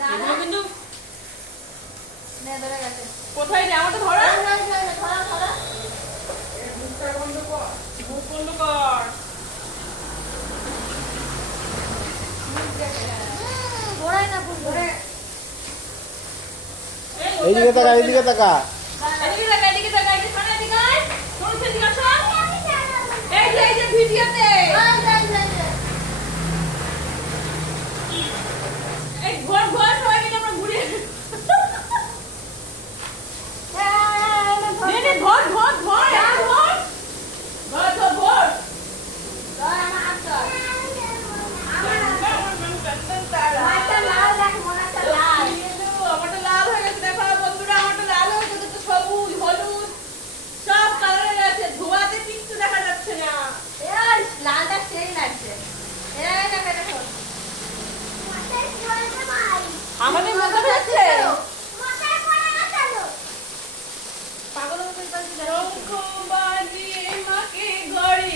এগুলো কিন্তু নে ধরে গেছে। কোথায় রে আমাকে ধরা ধরা। মুখটা বন্ধ কর, মুখ বন্ধ কর। ধরাই না পুরো ধরে। এইদিকে তাকা, এইদিকে তাকা। এদিকে তাকা, এদিকে তাকা, এদিকে শোন, এদিকে আয়। শোন, সেদিকে আসো। এই যে ভিডিওতে এই ঘর ঘর সবাই মিলে আমরা ঘুরে নে নে ধর ধর ধর ধর ধর ধর ধর ধর আমার হাত ধর। আমারটা লাল দেখ মনেটা লাল। আমারটা লাল হয়ে গেছে, দেখো বন্ধুরা, আমারটা লাল হয়ে গেছে, তো সবুজ হলুদ সব কালারের আছে, ধোয়াতে কিচ্ছু দেখা যাচ্ছে না। এই লালটা সেই লাগছে। এই না দেখো। আমাদের মজা হচ্ছে মাথায় পড়ে গেল। পাগলের মতো পাচ্ছি না। রঙ্গ বাজিয়ে মাকে ঘরে